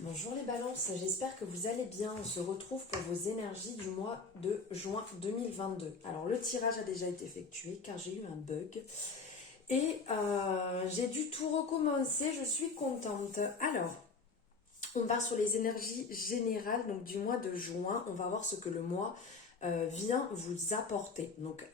Bonjour les balances, j'espère que vous allez bien. On se retrouve pour vos énergies du mois de juin 2022. Alors le tirage a déjà été effectué car j'ai eu un bug et j'ai dû tout recommencer, je suis contente. Alors, on part sur les énergies générales donc du mois de juin. On va voir ce que le mois vient vous apporter. Donc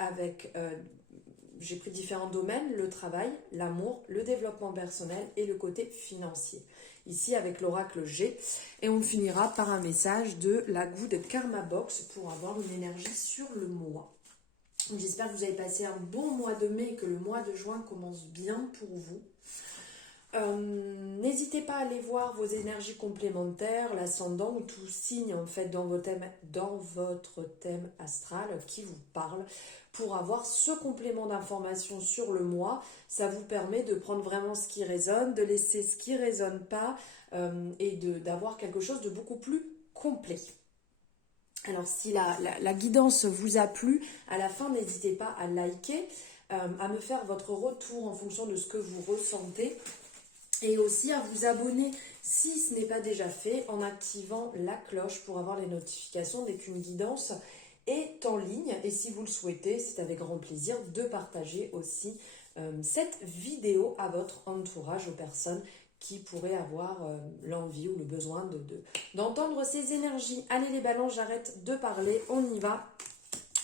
j'ai pris différents domaines, le travail, l'amour, le développement personnel et le côté financier. Ici avec l'oracle G. Et on finira par un message de la Good Karma Box pour avoir une énergie sur le mois. J'espère que vous avez passé un bon mois de mai et que le mois de juin commence bien pour vous. N'hésitez pas à aller voir vos énergies complémentaires, l'ascendant ou tout signe en fait dans votre thème astral qui vous parle pour avoir ce complément d'information sur le mois. Ça vous permet de prendre vraiment ce qui résonne, de laisser ce qui résonne pas et d'avoir quelque chose de beaucoup plus complet. Alors si la guidance vous a plu, à la fin n'hésitez pas à liker, à me faire votre retour en fonction de ce que vous ressentez. Et aussi à vous abonner si ce n'est pas déjà fait en activant la cloche pour avoir les notifications dès qu'une guidance est en ligne. Et si vous le souhaitez, c'est avec grand plaisir de partager aussi cette vidéo à votre entourage, aux personnes qui pourraient avoir l'envie ou le besoin d'entendre ces énergies. Allez les balances, j'arrête de parler, on y va.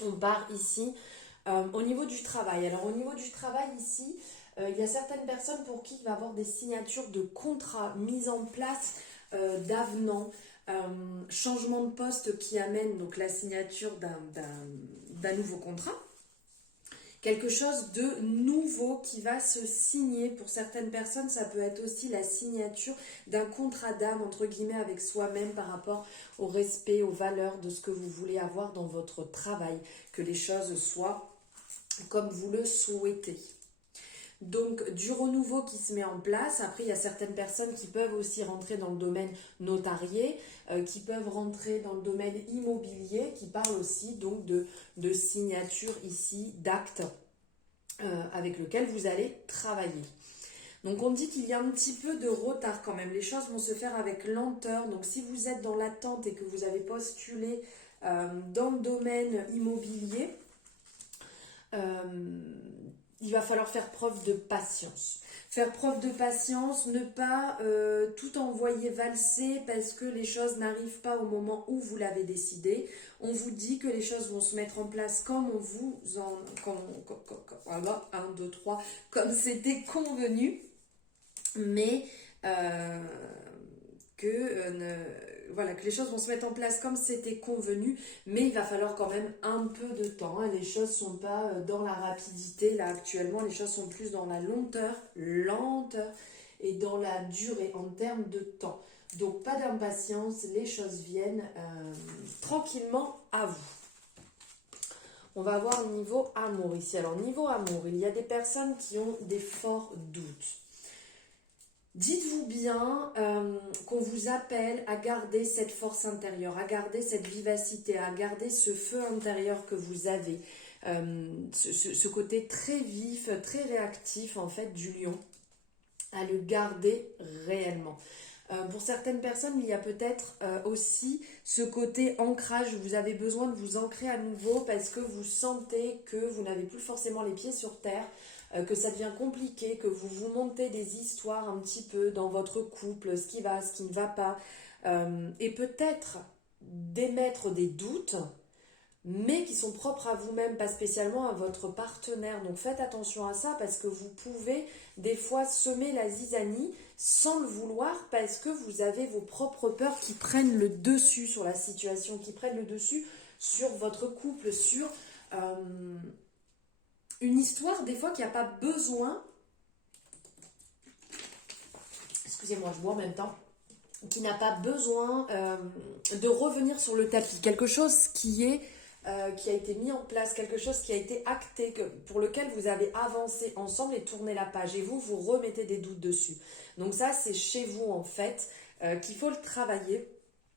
On part ici au niveau du travail. Alors au niveau du travail ici, il y a certaines personnes pour qui il va y avoir des signatures de contrats, mise en place d'avenants, changement de poste qui amène donc la signature d'un nouveau contrat. Quelque chose de nouveau qui va se signer. Pour certaines personnes, ça peut être aussi la signature d'un contrat d'âme, entre guillemets, avec soi-même par rapport au respect, aux valeurs de ce que vous voulez avoir dans votre travail. Que les choses soient comme vous le souhaitez. Donc du renouveau qui se met en place. Après, il y a certaines personnes qui peuvent aussi rentrer dans le domaine notarié, qui peuvent rentrer dans le domaine immobilier, qui parlent aussi donc de signature ici, d'actes avec lequel vous allez travailler. Donc on dit qu'il y a un petit peu de retard quand même. Les choses vont se faire avec lenteur. Donc si vous êtes dans l'attente et que vous avez postulé dans le domaine immobilier, il va falloir faire preuve de patience. Faire preuve de patience, ne pas tout envoyer valser parce que les choses n'arrivent pas au moment où vous l'avez décidé. On vous dit que les choses vont se mettre en place comme on vous en... voilà, 1, 2, 3, comme c'était convenu. Mais voilà, que les choses vont se mettre en place comme c'était convenu, mais il va falloir quand même un peu de temps. Les choses ne sont pas dans la rapidité, là actuellement, les choses sont plus dans la lenteur et dans la durée en termes de temps. Donc pas d'impatience, les choses viennent tranquillement à vous. On va voir niveau amour ici. Alors niveau amour, il y a des personnes qui ont des forts doutes. Dites-vous bien qu'on vous appelle à garder cette force intérieure, à garder cette vivacité, à garder ce feu intérieur que vous avez, ce côté très vif, très réactif en fait du lion, à le garder réellement. Pour certaines personnes, il y a peut-être aussi ce côté ancrage. Vous avez besoin de vous ancrer à nouveau parce que vous sentez que vous n'avez plus forcément les pieds sur terre, que ça devient compliqué, que vous vous montez des histoires un petit peu dans votre couple, ce qui va, ce qui ne va pas, et peut-être d'émettre des doutes, mais qui sont propres à vous-même, pas spécialement à votre partenaire. Donc faites attention à ça parce que vous pouvez des fois semer la zizanie sans le vouloir parce que vous avez vos propres peurs qui prennent le dessus sur la situation, qui prennent le dessus sur votre couple, sur une histoire des fois qui n'a pas besoin, excusez-moi, je bois en même temps, qui n'a pas besoin de revenir sur le tapis. Quelque chose qui a été mis en place, quelque chose qui a été acté, pour lequel vous avez avancé ensemble et tourné la page. Et vous remettez des doutes dessus. Donc ça, c'est chez vous en fait qu'il faut le travailler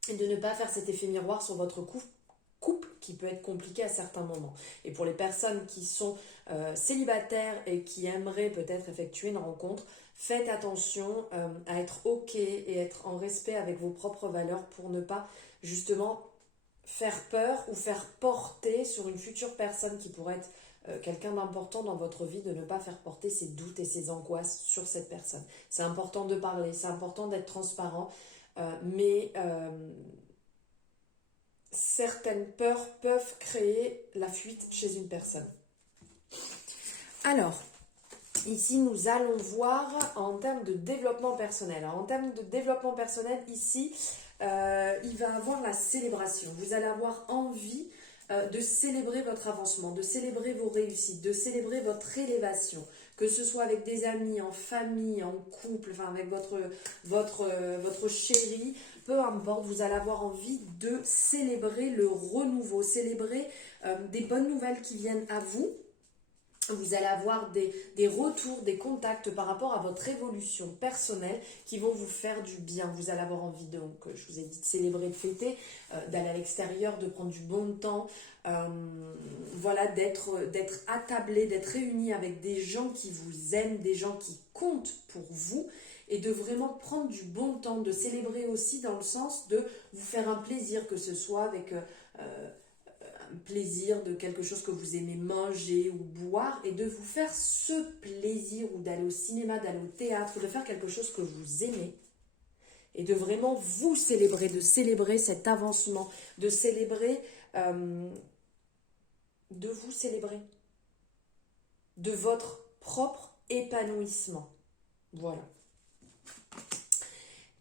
et de ne pas faire cet effet miroir sur votre couple qui peut être compliqué à certains moments. Et pour les personnes qui sont célibataires et qui aimeraient peut-être effectuer une rencontre, faites attention à être ok et être en respect avec vos propres valeurs pour ne pas justement faire peur ou faire porter sur une future personne qui pourrait être quelqu'un d'important dans votre vie, de ne pas faire porter ses doutes et ses angoisses sur cette personne. C'est important de parler, c'est important d'être transparent, mais certaines peurs peuvent créer la fuite chez une personne. Alors, ici, nous allons voir en termes de développement personnel. Alors, en termes de développement personnel, ici, il va avoir la célébration. Vous allez avoir envie de célébrer votre avancement, de célébrer vos réussites, de célébrer votre élévation, que ce soit avec des amis, en famille, en couple, enfin avec votre chéri, peu importe, vous allez avoir envie de célébrer le renouveau, célébrer des bonnes nouvelles qui viennent à vous. Vous allez avoir des retours, des contacts par rapport à votre évolution personnelle qui vont vous faire du bien. Vous allez avoir envie, donc, je vous ai dit, de célébrer, de fêter, d'aller à l'extérieur, de prendre du bon temps, voilà, d'être attablé, d'être réuni avec des gens qui vous aiment, des gens qui comptent pour vous, et de vraiment prendre du bon temps, de célébrer aussi dans le sens de vous faire un plaisir, que ce soit avec plaisir de quelque chose que vous aimez manger ou boire, et de vous faire ce plaisir, ou d'aller au cinéma, d'aller au théâtre, de faire quelque chose que vous aimez, et de vraiment vous célébrer, de célébrer cet avancement, de célébrer, de vous célébrer, de votre propre épanouissement. Voilà.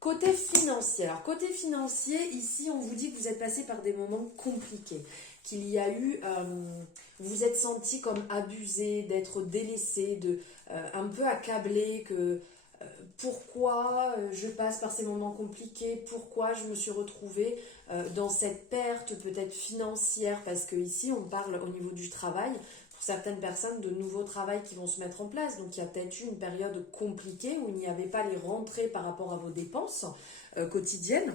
Côté financier. Alors, côté financier, ici, on vous dit que vous êtes passé par des moments compliqués, qu'il y a eu, vous vous êtes senti comme abusé, d'être délaissé, un peu accablé, que pourquoi je passe par ces moments compliqués, pourquoi je me suis retrouvée dans cette perte peut-être financière, parce que ici, on parle au niveau du travail, pour certaines personnes, de nouveaux travails qui vont se mettre en place. Donc, il y a peut-être eu une période compliquée où il n'y avait pas les rentrées par rapport à vos dépenses quotidiennes,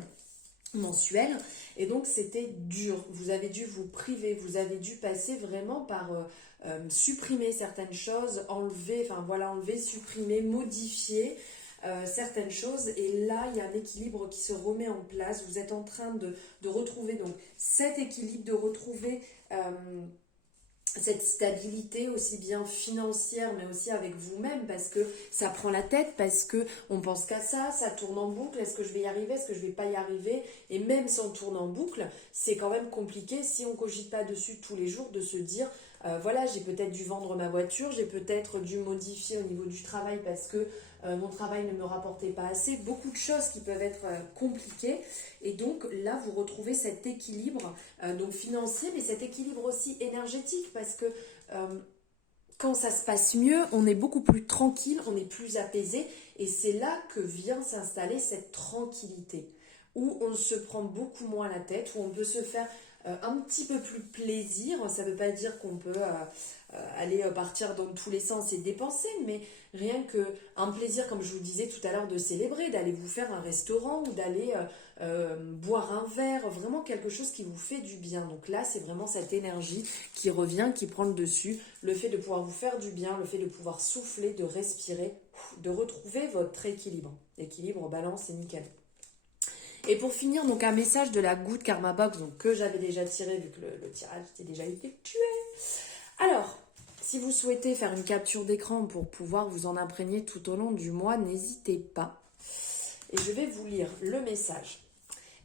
mensuelles. Et donc, c'était dur. Vous avez dû vous priver. Vous avez dû passer vraiment par supprimer certaines choses, enlever, supprimer, modifier certaines choses. Et là, il y a un équilibre qui se remet en place. Vous êtes en train de retrouver donc cet équilibre, de retrouver cette stabilité aussi bien financière mais aussi avec vous-même, parce que ça prend la tête, parce que on pense qu'à ça, ça tourne en boucle, est-ce que je vais y arriver, est-ce que je vais pas y arriver, et même si on tourne en boucle, c'est quand même compliqué si on cogite pas dessus tous les jours, de se dire voilà, j'ai peut-être dû vendre ma voiture, j'ai peut-être dû modifier au niveau du travail parce que mon travail ne me rapportait pas assez, beaucoup de choses qui peuvent être compliquées, et donc là vous retrouvez cet équilibre donc financier, mais cet équilibre aussi énergétique, parce que quand ça se passe mieux, on est beaucoup plus tranquille, on est plus apaisé, et c'est là que vient s'installer cette tranquillité, où on se prend beaucoup moins la tête, où on peut se faire un petit peu plus plaisir. Ça ne veut pas dire qu'on peut aller partir dans tous les sens et dépenser, mais rien que un plaisir, comme je vous disais tout à l'heure, de célébrer, d'aller vous faire un restaurant ou d'aller boire un verre, vraiment quelque chose qui vous fait du bien. Donc là, c'est vraiment cette énergie qui revient, qui prend le dessus, le fait de pouvoir vous faire du bien, le fait de pouvoir souffler, de respirer, de retrouver votre équilibre. L'équilibre, balance, c'est nickel. Et pour finir, donc un message de la Good Karma Box, donc, que j'avais déjà tiré vu que le tirage était déjà effectué. Alors, si vous souhaitez faire une capture d'écran pour pouvoir vous en imprégner tout au long du mois, n'hésitez pas. Et je vais vous lire le message.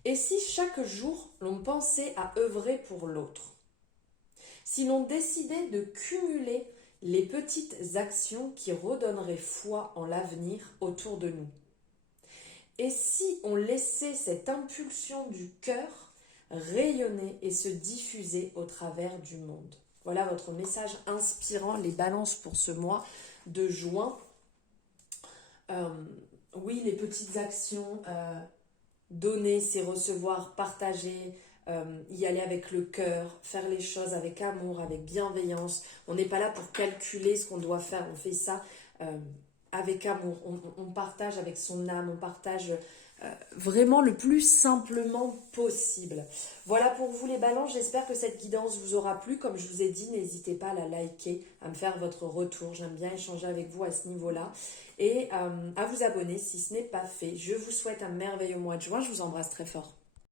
Et si chaque jour l'on pensait à œuvrer pour l'autre? Si l'on décidait de cumuler les petites actions qui redonneraient foi en l'avenir autour de nous? Et si on laissait cette impulsion du cœur rayonner et se diffuser au travers du monde? Voilà votre message inspirant, les balances pour ce mois de juin. Oui, les petites actions, donner, c'est recevoir, partager, y aller avec le cœur, faire les choses avec amour, avec bienveillance. On n'est pas là pour calculer ce qu'on doit faire, on fait ça avec amour. On partage avec son âme, on partage vraiment le plus simplement possible. Voilà pour vous les balances, j'espère que cette guidance vous aura plu. Comme je vous ai dit, n'hésitez pas à la liker, à me faire votre retour, j'aime bien échanger avec vous à ce niveau-là, et à vous abonner si ce n'est pas fait. Je vous souhaite un merveilleux mois de juin, je vous embrasse très fort.